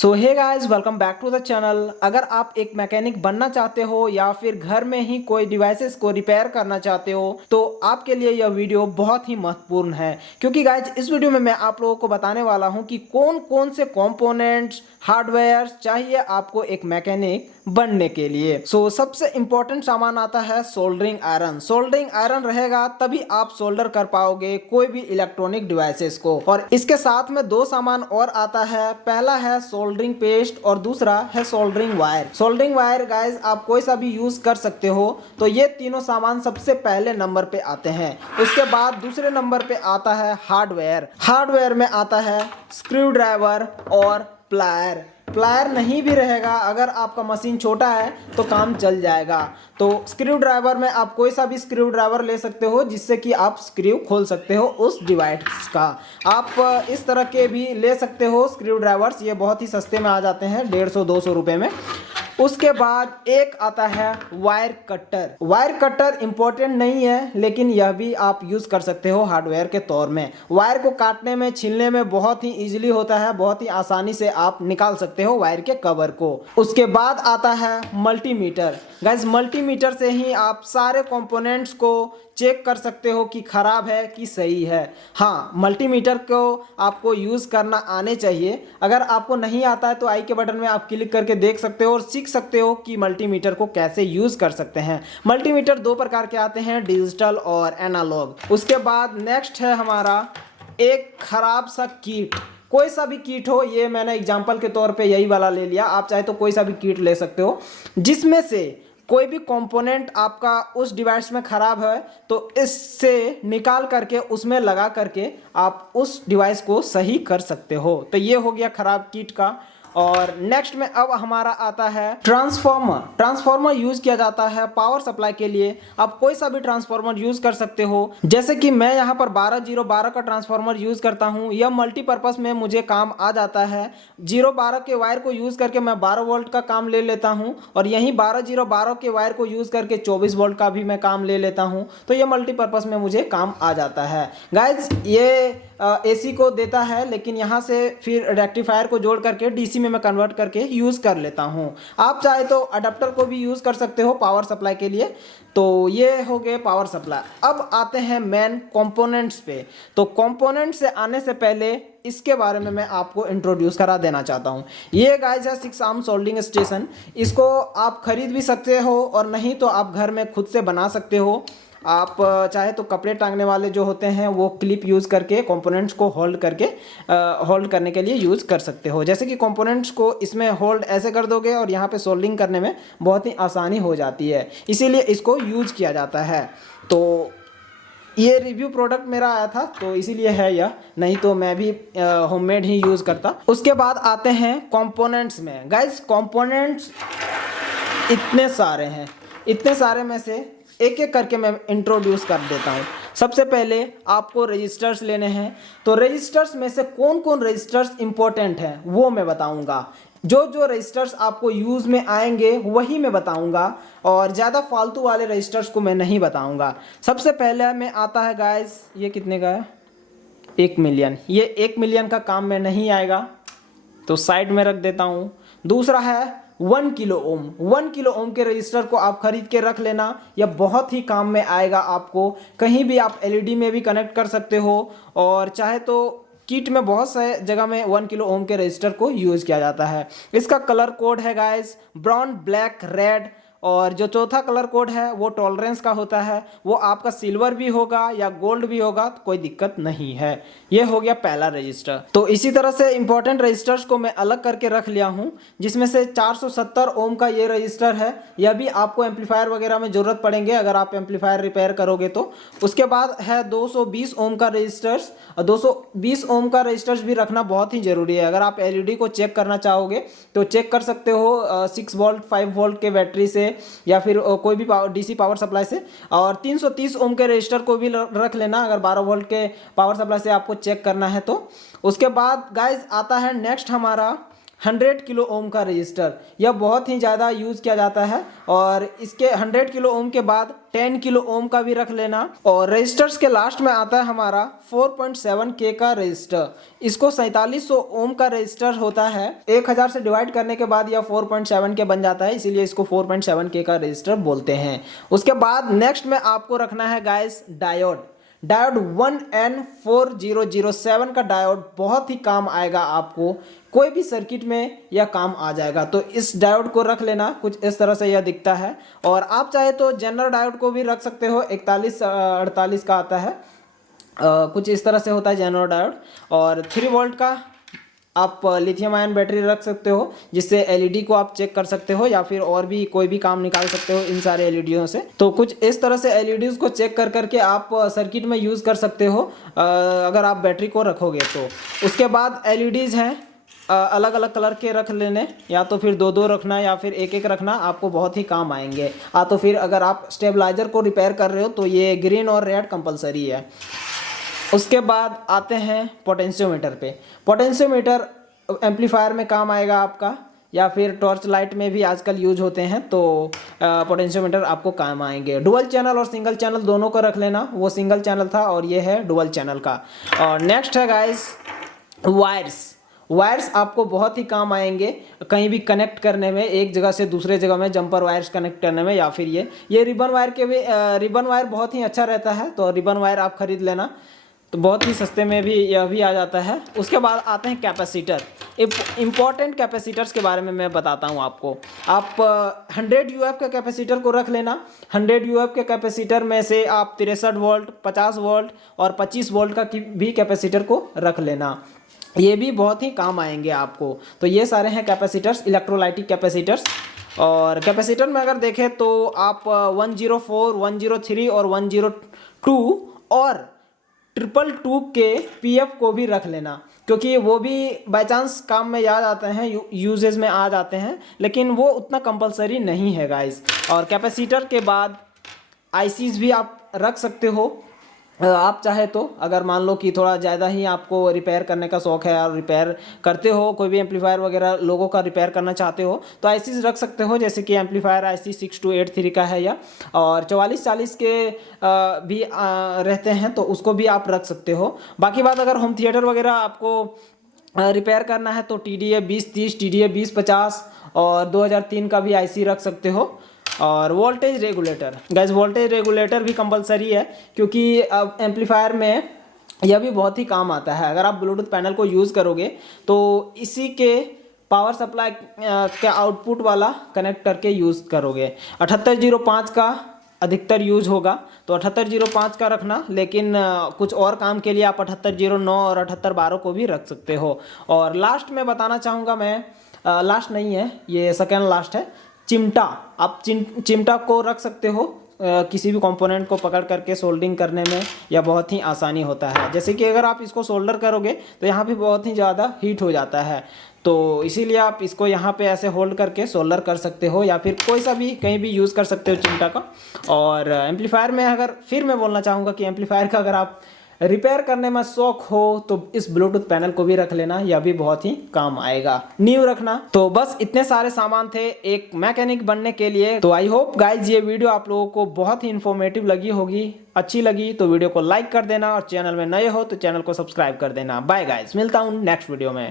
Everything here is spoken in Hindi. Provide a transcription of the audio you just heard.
So hey guys, welcome back to the channel. अगर आप एक मैकेनिक बनना चाहते हो या फिर घर में ही कोई डिवाइसेस को रिपेयर करना चाहते हो तो आपके लिए यह वीडियो बहुत ही महत्वपूर्ण है, क्योंकि गाइस इस वीडियो में मैं आप लोगों को बताने वाला हूं कि कौन कौन से कंपोनेंट्स हार्डवेयर चाहिए आपको एक मैकेनिक बनने के लिए। सबसे इंपॉर्टेंट सामान आता है सोल्डरिंग आयरन। सोल्डरिंग आयरन रहेगा तभी आप सोल्डर कर पाओगे कोई भी इलेक्ट्रॉनिक डिवाइसेस को। और इसके साथ में दो सामान और आता है, पहला है सोल्डरिंग पेस्ट और दूसरा है soldering wire. Soldering wire guys आप कोई सा भी यूज कर सकते हो। तो ये तीनों सामान सबसे पहले नंबर पे आते हैं। उसके बाद दूसरे नंबर पे आता है हार्डवेयर। हार्डवेयर में आता है स्क्रू ड्राइवर और प्लायर। प्लायर नहीं भी रहेगा, अगर आपका मशीन छोटा है तो काम चल जाएगा। तो स्क्रू ड्राइवर में आप कोई सा भी स्क्रू ड्राइवर ले सकते हो जिससे कि आप स्क्रू खोल सकते हो उस डिवाइस का। आप इस तरह के भी ले सकते हो स्क्रू ड्राइवर्स, ये बहुत ही सस्ते में आ जाते हैं, 150-200 रुपये में। उसके बाद एक आता है wire cutter. Wire cutter important नहीं है, लेकिन यह भी आप यूज कर सकते हो हार्डवेयर के तौर में। वायर को काटने में छीलने में बहुत ही इजीली होता है, बहुत ही आसानी से आप निकाल सकते हो वायर के कवर को। उसके बाद आता है मल्टीमीटर। गाइस मल्टीमीटर से ही आप सारे कंपोनेंट्स को चेक कर सकते हो कि खराब है कि सही है। हाँ, मल्टीमीटर को आपको यूज करना आने चाहिए। अगर आपको नहीं आता है तो आई के बटन में आप क्लिक करके देख सकते हो और सीख सकते हो कि मल्टीमीटर को कैसे यूज कर सकते हैं। मल्टीमीटर दो प्रकार के आते हैं, डिजिटल और एनालॉग। उसके बाद नेक्स्ट है हमारा एक खराब सा किट। कोई सा भी किट हो, ये मैंने एग्जांपल के तौर पे यही वाला ले लिया, आप चाहे तो कोई सा भी किट ले सकते हो जिसमें से कोई भी कंपोनेंट आपका उस डिवाइस में खराब है तो इससे निकाल करके उसमें लगा करके आप उस डिवाइस को सही कर सकते हो। तो ये हो गया खराब किट का। और नेक्स्ट में अब हमारा आता है ट्रांसफार्मर। ट्रांसफार्मर यूज किया जाता है पावर सप्लाई के लिए। आप कोई सा भी ट्रांसफार्मर यूज कर सकते हो, जैसे कि मैं यहाँ पर 12012 का ट्रांसफार्मर यूज करता हूँ। यह मल्टीपर्पज में मुझे काम आ जाता है। 012 के वायर को यूज करके मैं 12 वोल्ट का काम ले लेता हूँ और यहीं 12012 के वायर को यूज करके 24 वोल्ट का भी मैं काम ले लेता हूँ। तो यह मल्टीपर्पज में मुझे काम आ जाता है। गाइज ये एसी को देता है, लेकिन यहाँ से फिर रेक्टिफायर को जोड़ करके डीसी में मैं कन्वर्ट करके यूज कर लेता हूँ। आप चाहे तो अडेप्टर को भी यूज कर सकते हो पावर सप्लाई के लिए। तो ये हो गए पावर सप्लाई। अब आते हैं मेन कंपोनेंट्स पे। तो कंपोनेंट से आने से पहले इसके बारे में मैं आपको इंट्रोड्यूस करा देना चाहता हूँ। ये गाइस है 6 आर्म सोल्डरिंग स्टेशन। इसको आप खरीद भी सकते हो और नहीं तो आप घर में खुद से बना सकते हो। आप चाहे तो कपड़े टांगने वाले जो होते हैं वो क्लिप यूज़ करके कंपोनेंट्स को होल्ड करने के लिए यूज़ कर सकते हो। जैसे कि कंपोनेंट्स को इसमें होल्ड ऐसे कर दोगे और यहाँ पे सोल्डरिंग करने में बहुत ही आसानी हो जाती है, इसीलिए इसको यूज किया जाता है। तो ये रिव्यू प्रोडक्ट मेरा आया था तो इसीलिए है यह, नहीं तो मैं भी होममेड ही यूज़ करता। उसके बाद आते हैं कंपोनेंट्स में। गाइस कंपोनेंट्स इतने सारे हैं, इतने सारे में से एक एक करके मैं इंट्रोड्यूस कर देता हूँ। सबसे पहले आपको रजिस्टर्स लेने हैं। तो रजिस्टर्स में से कौन कौन रजिस्टर्स इंपॉर्टेंट हैं वो मैं बताऊंगा। जो जो रजिस्टर्स आपको यूज़ में आएंगे वही मैं बताऊंगा और ज़्यादा फालतू वाले रजिस्टर्स को मैं नहीं बताऊंगा। सबसे पहले में आता है गाइस, ये कितने का है, 1 मिलियन। ये 1 मिलियन का काम में नहीं आएगा तो साइड में रख देता हूँ। दूसरा है 1 किलो ओम। 1 किलो ओम के रजिस्टर को आप खरीद के रख लेना, यह बहुत ही काम में आएगा आपको। कहीं भी आप एलईडी में भी कनेक्ट कर सकते हो और चाहे तो किट में बहुत सारे जगह में 1 किलो ओम के रजिस्टर को यूज किया जाता है। इसका कलर कोड है गाइस ब्राउन, ब्लैक, रेड, और जो चौथा कलर कोड है वो टॉलरेंस का होता है। वो आपका सिल्वर भी होगा या गोल्ड भी होगा तो कोई दिक्कत नहीं है। ये हो गया पहला रजिस्टर। तो इसी तरह से इंपॉर्टेंट रजिस्टर्स को मैं अलग करके रख लिया हूँ, जिसमें से 470 ओम का ये रजिस्टर है। यह भी आपको एम्पलीफायर वगैरह में ज़रूरत पड़ेंगे अगर आप एम्पलीफायर रिपेयर करोगे तो। उसके बाद है 220 ओम का रजिस्टर्स। 220 ओम का रजिस्टर्स भी रखना बहुत ही ज़रूरी है। अगर आप एलईडी को चेक करना चाहोगे तो चेक कर सकते हो 6 वोल्ट 5 वोल्ट के बैटरी से या फिर कोई भी डीसी पावर सप्लाई से। और 330 ओम के रजिस्टर को भी रख लेना अगर 12 वोल्ट के पावर सप्लाई से आपको चेक करना है तो। उसके बाद गाइज आता है नेक्स्ट हमारा 100 किलो ओम का रजिस्टर, यह बहुत ही ज़्यादा यूज़ किया जाता है। और इसके 100 किलो ओम के बाद 10 किलो ओम का भी रख लेना। और रजिस्टर्स के लास्ट में आता है हमारा 4.7K का रजिस्टर। इसको 4700 ओम का रजिस्टर होता है, 1000 से डिवाइड करने के बाद यह 4.7K बन जाता है, इसीलिए इसको 4.7K का रजिस्टर बोलते हैं। उसके बाद नेक्स्ट में आपको रखना है गाइस डायोड। डायोड 1N4007 का डायोड बहुत ही काम आएगा आपको, कोई भी सर्किट में यह काम आ जाएगा। तो इस डायोड को रख लेना, कुछ इस तरह से यह दिखता है। और आप चाहे तो जनरल डायोड को भी रख सकते हो, 4148 का आता है, कुछ इस तरह से होता है जनरल डायोड। और 3 वोल्ट का आप लिथियम आयन बैटरी रख सकते हो, जिससे एलईडी को आप चेक कर सकते हो या फिर और भी कोई भी काम निकाल सकते हो इन सारे एलईडीओं से। तो कुछ इस तरह से एलईडीज को चेक कर करके आप सर्किट में यूज़ कर सकते हो अगर आप बैटरी को रखोगे तो। उसके बाद एलईडीज हैं अलग अलग कलर के रख लेने, या तो फिर 2-2 रखना या फिर 1-1 रखना, आपको बहुत ही काम आएंगे। तो फिर अगर आप स्टेबलाइजर को रिपेयर कर रहे हो तो ये ग्रीन और रेड कंपलसरी है। उसके बाद आते हैं पोटेंशियोमीटर पे। पोटेंशियोमीटर एम्पलीफायर में काम आएगा आपका, या फिर टॉर्च लाइट में भी आजकल यूज होते हैं, तो पोटेंशियोमीटर आपको काम आएंगे। डुअल चैनल और सिंगल चैनल दोनों का रख लेना, वो सिंगल चैनल था और ये है डुअल चैनल का। और नेक्स्ट है गाइस वायर्स। वायर्स आपको बहुत ही काम आएंगे कहीं भी कनेक्ट करने में, एक जगह से दूसरे जगह में जंपर वायर्स कनेक्ट करने में, या फिर ये रिबन वायर के भी रिबन वायर बहुत ही अच्छा रहता है, तो रिबन वायर आप खरीद लेना, तो बहुत ही सस्ते में भी यह भी आ जाता है। उसके बाद आते हैं कैपेसिटर। इम्पॉर्टेंट कैपेसिटर्स के बारे में मैं बताता हूँ आपको। आप 100 यूएफ के कैपेसिटर को रख लेना। 100 यूएफ के कैपेसिटर में से आप 63 वोल्ट, 50 वोल्ट और 25 वोल्ट का भी कैपेसिटर को रख लेना, ये भी बहुत ही काम आएंगे आपको। तो ये सारे हैं कैपेसिटर्स, इलेक्ट्रोलाइटिक कैपेसिटर्स। और कैपेसिटर में अगर देखें तो आप 104, 103 और 102 और 222 के पीएफ को भी रख लेना, क्योंकि वो भी बाय चांस काम में याद आते हैं, यूजेज में आ जाते हैं, लेकिन वो उतना कंपलसरी नहीं है गाइस। और कैपेसिटर के बाद आईसीज भी आप रख सकते हो, आप चाहे तो। अगर मान लो कि थोड़ा ज़्यादा ही आपको रिपेयर करने का शौक है और रिपेयर करते हो, कोई भी एम्पलीफायर वगैरह लोगों का रिपेयर करना चाहते हो, तो आईसीज रख सकते हो, जैसे कि एम्पलीफायर आईसी 6283 का है या और 4440 के भी रहते हैं, तो उसको भी आप रख सकते हो। बाकी बात अगर होम थिएटर वगैरह आपको रिपेयर करना है तो TDA 2030, TDA 2050 और 2003 का भी आईसी रख सकते हो। और voltage regulator gas, voltage regulator भी कंपलसरी है, क्योंकि अब एम्पलीफायर में यह भी बहुत ही काम आता है। अगर आप ब्लूटूथ पैनल को यूज़ करोगे तो इसी के पावर सप्लाई के आउटपुट वाला कनेक्ट करके यूज़ करोगे। 7805 का अधिकतर यूज होगा, तो 7805 का रखना, लेकिन कुछ और काम के लिए आप 7809 और 7812 को भी रख सकते हो। और लास्ट में बताना चाहूँगा मैं, लास्ट नहीं है ये, सेकेंड लास्ट है, चिमटा। आप चिमटा को रख सकते हो, किसी भी कंपोनेंट को पकड़ करके सोल्डिंग करने में यह बहुत ही आसानी होता है। जैसे कि अगर आप इसको सोल्डर करोगे तो यहाँ पे बहुत ही ज़्यादा हीट हो जाता है, तो इसीलिए आप इसको यहाँ पे ऐसे होल्ड करके सोल्डर कर सकते हो, या फिर कोई सा भी कहीं भी यूज़ कर सकते हो चिमटा का। और एम्पलीफायर में अगर फिर मैं बोलना चाहूँगा कि एम्पलीफायर का अगर आप रिपेयर करने में शौक हो तो इस ब्लूटूथ पैनल को भी रख लेना, यह भी बहुत ही काम आएगा। न्यू रखना। तो बस इतने सारे सामान थे एक मैकेनिक बनने के लिए। तो आई होप गाइज ये वीडियो आप लोगों को बहुत ही इन्फॉर्मेटिव लगी होगी। अच्छी लगी तो वीडियो को लाइक कर देना, और चैनल में नए हो तो चैनल को सब्सक्राइब कर देना। बाय गाइज, मिलता हूँ नेक्स्ट वीडियो में।